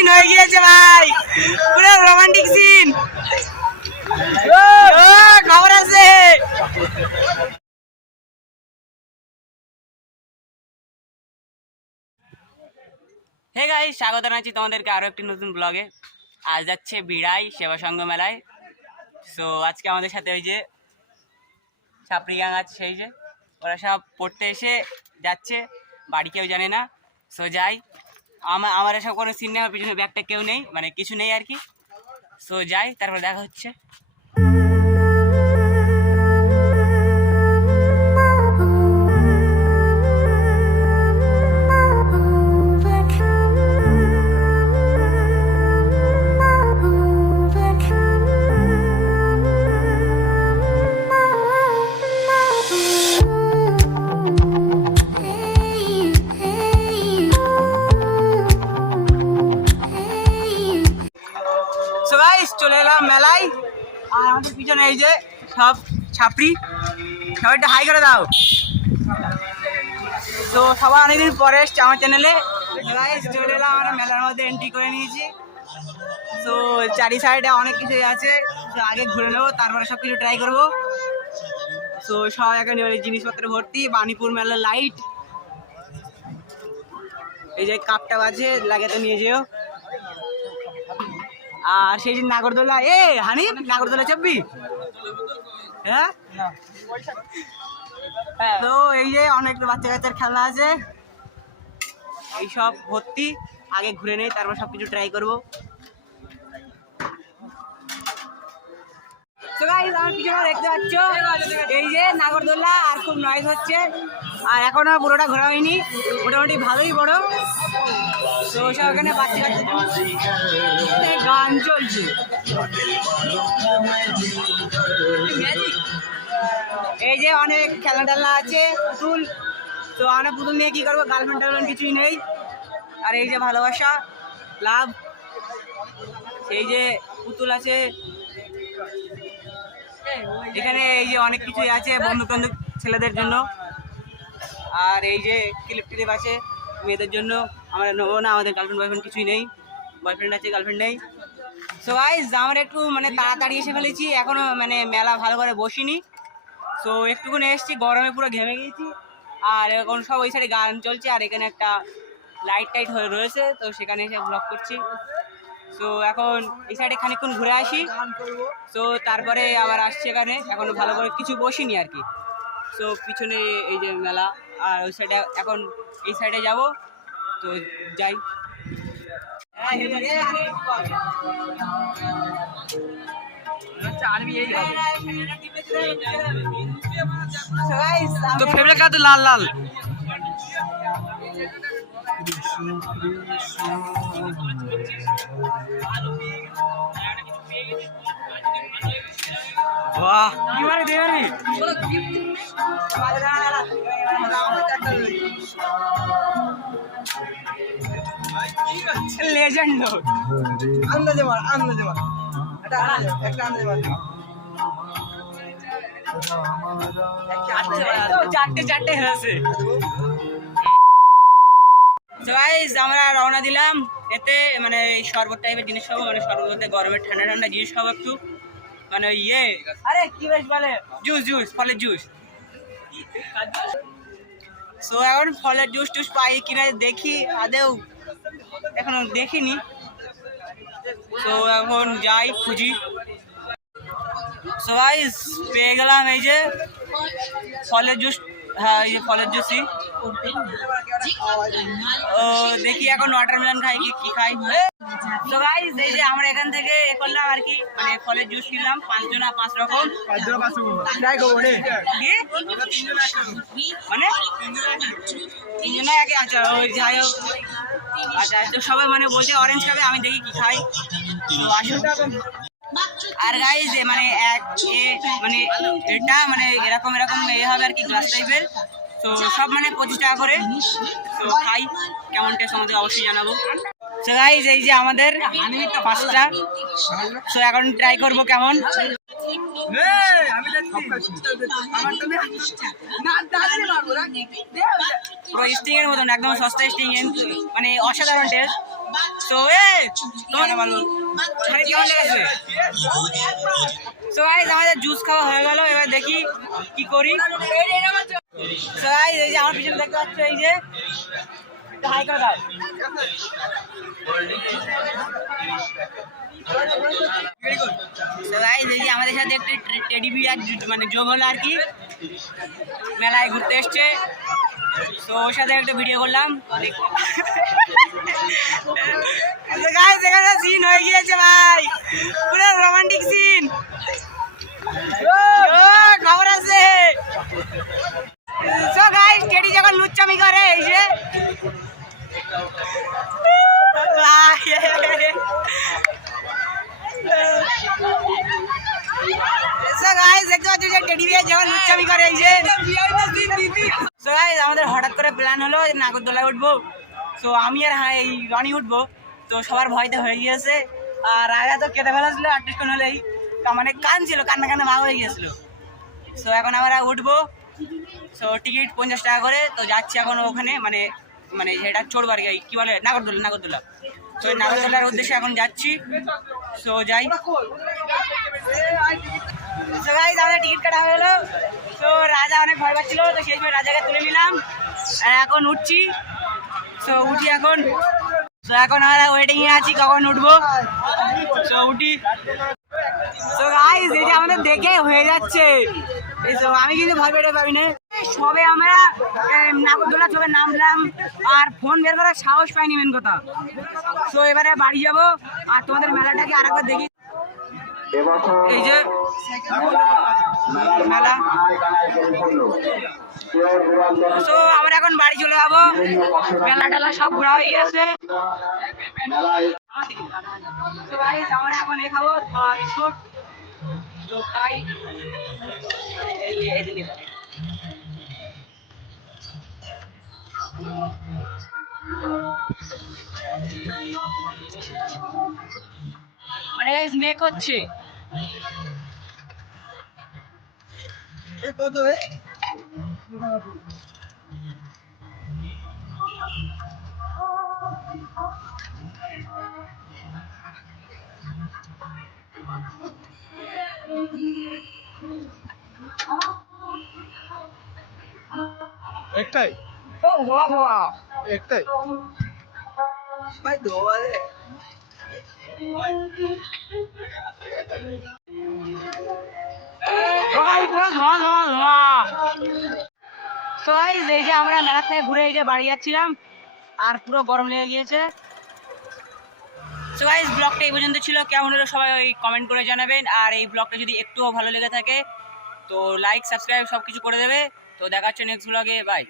Scene হয়ে গিয়েছে ভাই, পুরো রোমান্টিক সিন। খবর আছে। হে গাইস, স্বাগত জানাচ্ছি তোমাদেরকে আরো একটি নতুন ব্লগে। আজ যাচ্ছে ভিড়াই সেবা সংঘ মেলায়। সো আজকে আমাদের সাথে ওই যে ছাপড়ি গ্যাং আছে, সেই যে ওরা সব পড়তে এসে যাচ্ছে, বাড়ি কেউ জানে না। সো যাই, আমার এসব কোনো সিন নেই, আমার পিছনে ব্যাগটা কেউ নেই, মানে কিছু নেই আর কি। সো যাই, তারপর দেখা হচ্ছে। চলে এলাম মেলায়, আর আমাদের পিছনে এই যে সব ছাপড়ি, সবাই একটা হাই করে দাও। তো সবাই অনেকদিন পরে এসছে আমার চ্যানেলে। চলে এলাম, আমরা মেলার মধ্যে এন্ট্রি করে নিয়েছি। তো চারি সাইডে অনেক কিছুই আছে, তো আগে ঘুরে নেবো, তারপরে সব কিছু ট্রাই করবো। তো সব এখানে জিনিসপত্র ভর্তি, বাণীপুর মেলার লাইট, এই যে কাপটা আছে লাগাতে নিয়ে যেও। আর সেই যে নাগরদোলা, হানি নাগরদোলা চাপবি? হ্যাঁ, তো এই যে অনেক বাচ্চা কাচ্চার খেলনা আছে, এইসব ভর্তি। আগে ঘুরে নেই, তারপর সবকিছু ট্রাই করবো। আমার পিছনে দেখতে পাচ্ছ এই যে নাগরদোলা, আর খুব নয়েজ হচ্ছে, আর এখনো পুরোটা ঘোরা হয়নি, মোটামুটি ভালোই বড়। তো সব এখানে বাচ্চা কাচ্চা গান চলছে। এই যে অনেক খেলনা টেলনা আছে, পুতুল। তো আমরা পুতুল নিয়ে কি করবো, গার্লফ্রেন্ড টার্লফ্রেন্ড কিছুই নেই। আর এই যে ভালোবাসা, লাভ, এই যে পুতুল আছে এখানে, এই যে অনেক কিছুই আছে বন্দুক টন্দুক ছেলেদের জন্য। আর এই যে ক্লিপ টিলিপ আছে মেয়েদের জন্য। আমরা নেবো না, আমাদের গার্লফ্রেন্ড বয়ফ্রেন্ড কিছুই নেই, বয়ফ্রেন্ড আছে গার্লফ্রেন্ড নেই। সো গাইস, আমরা একটু মানে তাড়াতাড়ি এসে ফেলেছি, এখনো মানে মেলা ভালো করে বসিনি। সো একটুকুনি এসেছি, গরমে পুরো ঘেমে গেছি। আর এখন সব ওই সাইডে গান চলছে, আর এখানে একটা লাইট টাইট হয়ে রয়েছে, তো সেখানে এসে ব্লগ করছি। তো এখন এই সাইডে খানিকক্ষণ ঘুরে আসি, তো তারপরে আবার আসছি এখানে। এখনো ভালো করে কিছু বসিনি আর কি। তো পিছনে এই যে মেলা, আর ওই সাইডে এখন এই সাইডে যাব, তো যাই। তো ফেভারিট কালার তো লাল লাল। বাহ, কি মারে দে মারবি? লেজেন্ড আন্দাজে মার, আন্দাজে মার, একটা আন্দাজে মার। চারটে চারটে হয়েছে। আমরা রওনা দিলাম, এতে মানে এই শরবত টাইপের জিনিস খাবো, মানে শরবত বলতে গরমের ঠান্ডা ঠান্ডা জিনিস খাবো একটু, মানে ইয়ে আরে কি বেশ বলে জুস, জুস ফলের জুস। সো এখন ফলের জুস টুস পাই কিনা দেখি, আদেও এখনো দেখিনি। তো এখন যাই খুঁজি। সো গাইস, পেয়ে গেলাম এই যে ফলের জুস। হ্যাঁ, এই যে ফলের জুসই। ও দেখি এখন ওয়াটারমেলন খাই কি খাই। তো গাইস, এই যে আমরা এখান থেকে এ করলাম আর কি, মানে ফলের জুস কিনলাম 5 জনা 5 রকম। মানে 3 জনা একে, আচ্ছা ওই যাই হোক। আচ্ছা, তো সবাই মানে বলছে অরেঞ্জ খাবে, আমি দেখি কি খাই। আর গাইস মানে মানে এটা মানে এরকম এরকম এ হবে আর কি, গ্লাস টাইপের। তো সব মানে 25 টাকা করে। তো খাই, কেমন টেস্ট আমাদের অবশ্যই জানাবো। তো গাইস, এই যে আমাদের 5টা। তো এখন ট্রাই করবো কেমন। পুরো স্টিং এর মতন, একদম সস্তা স্টিং, মানে অসাধারণ টেস্ট। সো তোমাদের কেমন লেগেছে? সো গাইস আমাদের জুস খাওয়া হয়ে গেল, এবার দেখি কি করি। সো গাইস এই যে আমার পিছনে দেখতে পাচ্ছ, এই যে হাই করে দাও। সো গাইস এই যে আমাদের সাথে একটা টেডি বিয়ার মানে যোগ হলো আর কি, মেলায় ঘুরতে এসছে। তো ওর সাথে একটা ভিডিও করলাম। গাইস এখানে সিন হয়ে গিয়েছে ভাই, পুরো রোমান্টিক সিন। খবর আছে। সো গাইস টেডি যখন লুচ্চামি করে এই যে টেডি বিয়ার যখন লুচ্চামি করে এই যে। সো গাইস আমাদের হঠাৎ করে প্ল্যান হলো নাগরদোলায় উঠবো। সো আমি আর এই রনি উঠবো। তো সবার ভয়তে হয়ে গিয়েছে, আর আগে তো কেটে ফেলা ছিল 38 হলেই, মানে কান ছিল, কান্না কান্না ভাগ হয়ে গিয়েছিল। সো এখন আমরা উঠবো। সো টিকিট 50 টাকা করে। তো যাচ্ছি এখন ওখানে, মানে মানে যেটা চড়বার কি বলে, নাগরদোলা। তো নাগরদোলার উদ্দেশ্যে এখন যাচ্ছি। সো যাই। সো গাইস আমাদের টিকিট কাটা হয়ে গেলো। তো রাজা অনেক ভয় পাচ্ছিল, তো সেই সময় রাজাকে তুলে নিলাম আর এখন উঠছি। সো উঠি এখন। সো এখন আমরা ওয়েটিং এ আছি কখন উঠবো। সো উঠি। সো গাইস এই যে আমাদের দেখে হয়ে যাচ্ছে, আমি কিন্তু ভয় পেতে পারি না। সবে আমরা নাগরদোলা চলে নামলাম, আর ফোন বের করার সাহস পাইনি মেন কথা। সো এবারে বাড়ি যাবো, আর তোমাদের মেলাটাকে আরেকবার দেখি। এই যে মেলা। তো আমরা এখন বাড়ি চলে যাবো, মেলা টেলা সব ঘোরা হয়ে গেছে। আমরা এখন এ খাবো বিস্কুট। মানে মেক হচ্ছে। একটাই একটাই ভাই দোয়ালে। এই যে আমরা মেলা থেকে ঘুরে এই যে বাড়ি যাচ্ছিলাম, আর পুরো গরম লেগে গিয়েছে। সো গাইস ব্লগটা এই পর্যন্ত ছিল। কেমন হলো সবাই ওই কমেন্ট করে জানাবেন, আর এই ব্লগটা যদি একটুও ভালো লেগে থাকে তো লাইক সাবস্ক্রাইব সব কিছু করে দেবে। তো দেখা হচ্ছে নেক্সট ব্লগে, বাই।